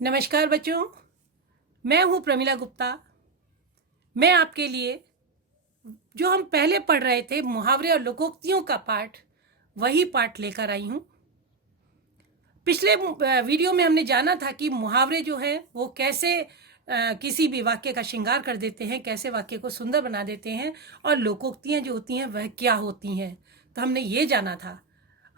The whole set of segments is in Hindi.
नमस्कार बच्चों, मैं हूँ प्रमिला गुप्ता। मैं आपके लिए जो हम पहले पढ़ रहे थे मुहावरे और लोकोक्तियों का पाठ, वही पाठ लेकर आई हूँ। पिछले वीडियो में हमने जाना था कि मुहावरे जो हैं वो कैसे किसी भी वाक्य का श्रृंगार कर देते हैं, कैसे वाक्य को सुंदर बना देते हैं, और लोकोक्तियाँ जो होती हैं वह क्या होती हैं। तो हमने ये जाना था।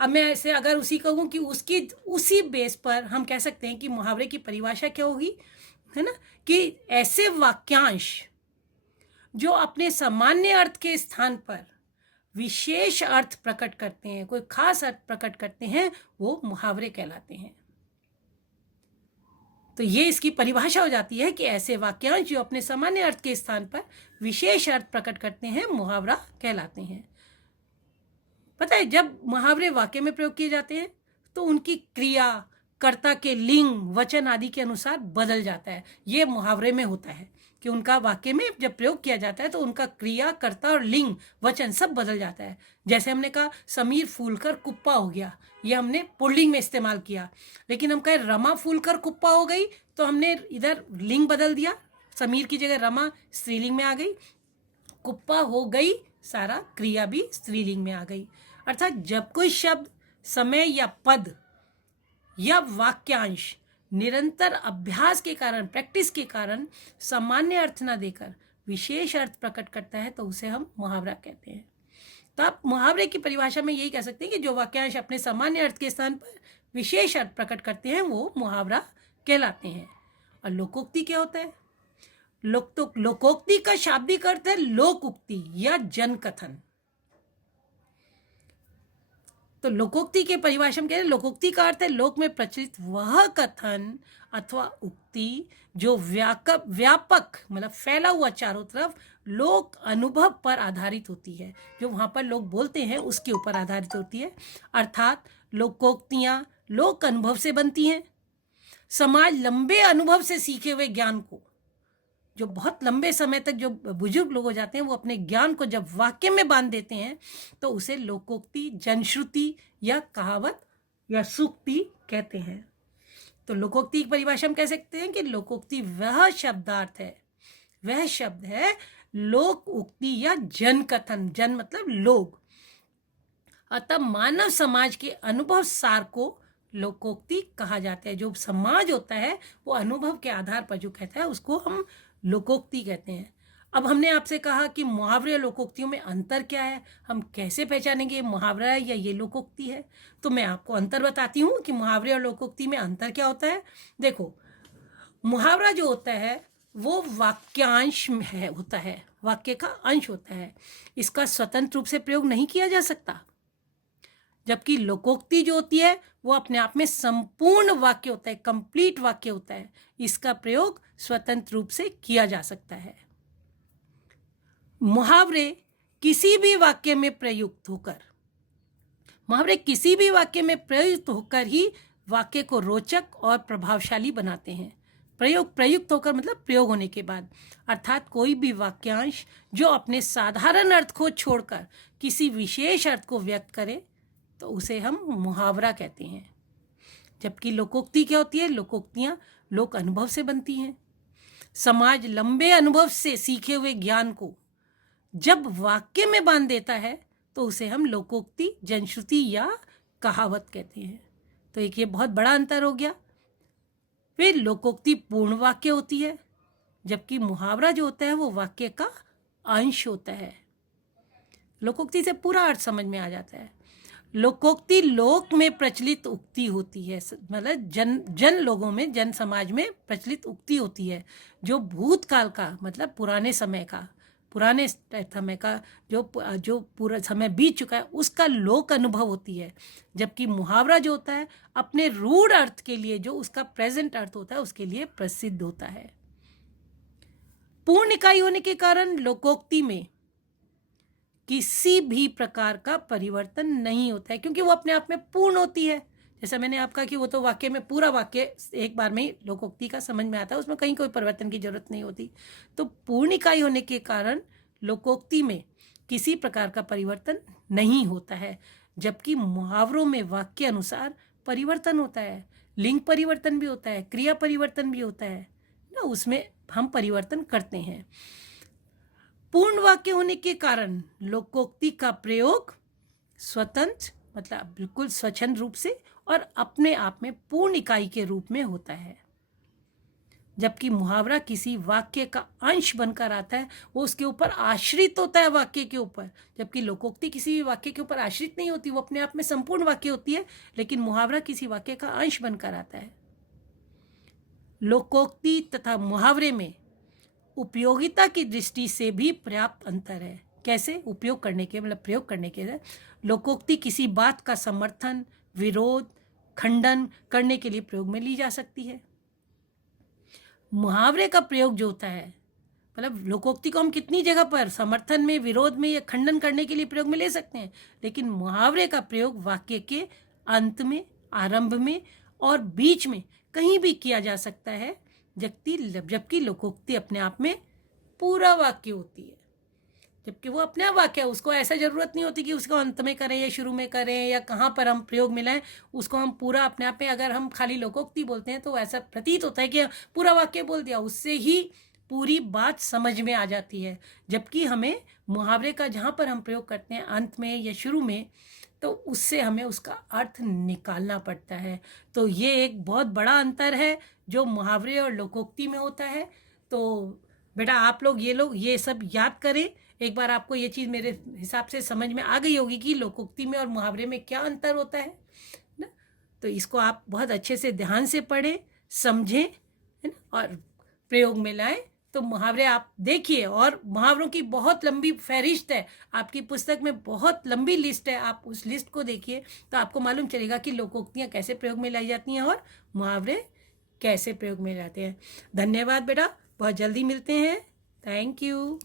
अब मैं ऐसे अगर उसी कहूँ कि उसी बेस पर हम कह सकते हैं कि मुहावरे की परिभाषा क्या होगी, है ना, कि ऐसे वाक्यांश जो अपने सामान्य अर्थ के स्थान पर विशेष अर्थ प्रकट करते हैं, कोई खास अर्थ प्रकट करते हैं, वो मुहावरे कहलाते हैं। तो ये इसकी परिभाषा हो जाती है कि ऐसे वाक्यांश जो अपने सामान्य अर्थ के स्थान पर विशेष अर्थ प्रकट करते हैं, मुहावरा कहलाते हैं। पता है, जब मुहावरे वाक्य में प्रयोग किए जाते हैं तो उनकी क्रिया कर्ता के लिंग, वचन आदि के अनुसार बदल जाता है। ये मुहावरे में होता है कि उनका वाक्य में जब प्रयोग किया जाता है तो उनका क्रिया, कर्ता और लिंग, वचन सब बदल जाता है। जैसे हमने कहा समीर फूलकर कुप्पा हो गया, ये हमने पुल्लिंग में इस्तेमाल किया। लेकिन हम कहें रमा फूलकर कुप्पा हो गई, तो हमने इधर लिंग बदल दिया, समीर की जगह रमा स्त्रीलिंग में आ गई, कुप्पा हो गई, सारा क्रिया भी स्त्रीलिंग में आ गई। अर्थात जब कोई शब्द, समय या पद या वाक्यांश निरंतर अभ्यास के कारण, प्रैक्टिस के कारण सामान्य अर्थ न देकर विशेष अर्थ प्रकट करता है तो उसे हम मुहावरा कहते हैं। तो आप मुहावरे की परिभाषा में यही कह सकते हैं कि जो वाक्यांश अपने सामान्य अर्थ के स्थान पर विशेष अर्थ प्रकट करते हैं वो मुहावरा कहलाते हैं। और लोकोक्ति क्या होता है? लोकोक्ति का शाब्दिक अर्थ है लोक उक्ति या जन कथन। तो लोकोक्ति के परिभाषा में कहते हैं, लोकोक्ति का अर्थ है लोक में प्रचलित वह कथन अथवा उक्ति जो व्यापक मतलब फैला हुआ चारों तरफ लोक अनुभव पर आधारित होती है। जो वहाँ पर लोग बोलते हैं उसके ऊपर आधारित होती है। अर्थात लोकोक्तियाँ लोक अनुभव से बनती हैं। समाज लंबे अनुभव से सीखे हुए ज्ञान को, जो बहुत लंबे समय तक जो बुजुर्ग लोग हो जाते हैं, वो अपने ज्ञान को जब वाक्य में बांध देते हैं तो उसे लोकोक्ति, जनश्रुति या कहावत या सूक्ति कहते हैं। तो लोकोक्ति की परिभाषा हम कह सकते हैं कि लोकोक्ति वह शब्दार्थ है, वह शब्द है लोक उक्ति या जन कथन, जन मतलब लोग, अतः मानव समाज के अनुभव सार को लोकोक्ति कहा जाता है। जो समाज होता है वो अनुभव के आधार पर जो कहता है उसको हम लोकोक्ति कहते हैं। अब हमने आपसे कहा कि मुहावरे और लोकोक्तियों में अंतर क्या है, हम कैसे पहचानेंगे ये मुहावरा है या ये लोकोक्ति है। तो मैं आपको अंतर बताती हूँ कि मुहावरे और लोकोक्ति में अंतर क्या होता है। देखो, मुहावरा जो होता है वो वाक्यांश है, होता है, वाक्य का अंश होता है, इसका स्वतंत्र रूप से प्रयोग नहीं किया जा सकता। जबकि लोकोक्ति जो होती है वो अपने आप में संपूर्ण वाक्य होता है, कंप्लीट वाक्य होता है, इसका प्रयोग स्वतंत्र रूप से किया जा सकता है। मुहावरे किसी भी वाक्य में प्रयुक्त होकर ही वाक्य को रोचक और प्रभावशाली बनाते हैं। प्रयुक्त होकर मतलब प्रयोग होने के बाद। अर्थात कोई भी वाक्यांश जो अपने साधारण अर्थ को छोड़कर किसी विशेष अर्थ को व्यक्त करे तो उसे हम मुहावरा कहते हैं। जबकि लोकोक्ति क्या होती है? लोकोक्तियाँ लोक अनुभव से बनती हैं। समाज लंबे अनुभव से सीखे हुए ज्ञान को जब वाक्य में बांध देता है तो उसे हम लोकोक्ति, जनश्रुति या कहावत कहते हैं। तो एक ये बहुत बड़ा अंतर हो गया। फिर लोकोक्ति पूर्ण वाक्य होती है, जबकि मुहावरा जो होता है वो वाक्य का अंश होता है। लोकोक्ति से पूरा अर्थ समझ में आ जाता है। लोकोक्ति लोक में प्रचलित उक्ति होती है, मतलब जन लोगों में, जन समाज में प्रचलित उक्ति होती है, जो भूतकाल का मतलब पुराने समय का जो पूरा समय बीत चुका है उसका लोक अनुभव होती है। जबकि मुहावरा जो होता है अपने रूढ़ अर्थ के लिए, जो उसका प्रेजेंट अर्थ होता है उसके लिए प्रसिद्ध होता है। पूर्ण इकाई होने के कारण लोकोक्ति में किसी भी प्रकार का परिवर्तन नहीं होता है, क्योंकि वो अपने आप में पूर्ण होती है। जैसा मैंने आपका कहा कि वो तो वाक्य में, पूरा वाक्य एक बार में ही लोकोक्ति का समझ में आता है, उसमें कहीं कोई परिवर्तन की जरूरत नहीं होती। तो पूर्ण इकाई होने के कारण लोकोक्ति में किसी प्रकार का परिवर्तन नहीं होता है, जबकि मुहावरों में वाक्य अनुसार परिवर्तन होता है। लिंग परिवर्तन भी होता है, क्रिया परिवर्तन भी होता है ना, उसमें हम परिवर्तन करते हैं। पूर्ण वाक्य होने के कारण लोकोक्ति का प्रयोग स्वतंत्र मतलब बिल्कुल स्वच्छंद रूप से और अपने आप में पूर्ण इकाई के रूप में होता है, जबकि मुहावरा किसी वाक्य का अंश बनकर आता है, वो उसके ऊपर आश्रित होता है वाक्य के ऊपर, जबकि लोकोक्ति किसी भी वाक्य के ऊपर आश्रित नहीं होती, वो अपने आप में संपूर्ण वाक्य होती है, लेकिन मुहावरा किसी वाक्य का अंश बनकर आता है। लोकोक्ति तथा मुहावरे में उपयोगिता की दृष्टि से भी पर्याप्त अंतर है। कैसे? उपयोग करने के मतलब प्रयोग करने के लिए लोकोक्ति किसी बात का समर्थन, विरोध, खंडन करने के लिए प्रयोग में ली जा सकती है। मुहावरे का प्रयोग जो होता है मतलब लोकोक्ति को हम कितनी जगह पर समर्थन में, विरोध में या खंडन करने के लिए प्रयोग में ले सकते हैं, लेकिन मुहावरे का प्रयोग वाक्य के अंत में, आरंभ में और बीच में कहीं भी किया जा सकता है, जबकि लोकोक्ति अपने आप में पूरा वाक्य होती है, जबकि वो अपना वाक्य है, उसको ऐसा ज़रूरत नहीं होती कि उसको अंत में करें या शुरू में करें या कहाँ पर हम प्रयोग मिलाएं, उसको हम पूरा अपने आप में, अगर हम खाली लोकोक्ति बोलते हैं तो ऐसा प्रतीत होता है कि पूरा वाक्य बोल दिया, उससे ही पूरी बात समझ में आ जाती है, जबकि हमें मुहावरे का जहाँ पर हम प्रयोग करते हैं अंत में या शुरू में, तो उससे हमें उसका अर्थ निकालना पड़ता है। तो ये एक बहुत बड़ा अंतर है जो मुहावरे और लोकोक्ति में होता है। तो बेटा आप लोग ये सब याद करें। एक बार आपको ये चीज़ मेरे हिसाब से समझ में आ गई होगी कि लोकोक्ति में और मुहावरे में क्या अंतर होता है ना। तो इसको आप बहुत अच्छे से ध्यान से पढ़ें, समझें, है ना, और प्रयोग में लाएं। तो मुहावरे आप देखिए, और मुहावरों की बहुत लंबी फहरिस्त है, आपकी पुस्तक में बहुत लंबी लिस्ट है, आप उस लिस्ट को देखिए तो आपको मालूम चलेगा कि लोकोक्तियाँ कैसे प्रयोग में लाई जाती हैं और मुहावरे कैसे प्रयोग में लाते हैं। धन्यवाद बेटा, बहुत जल्दी मिलते हैं। Thank you.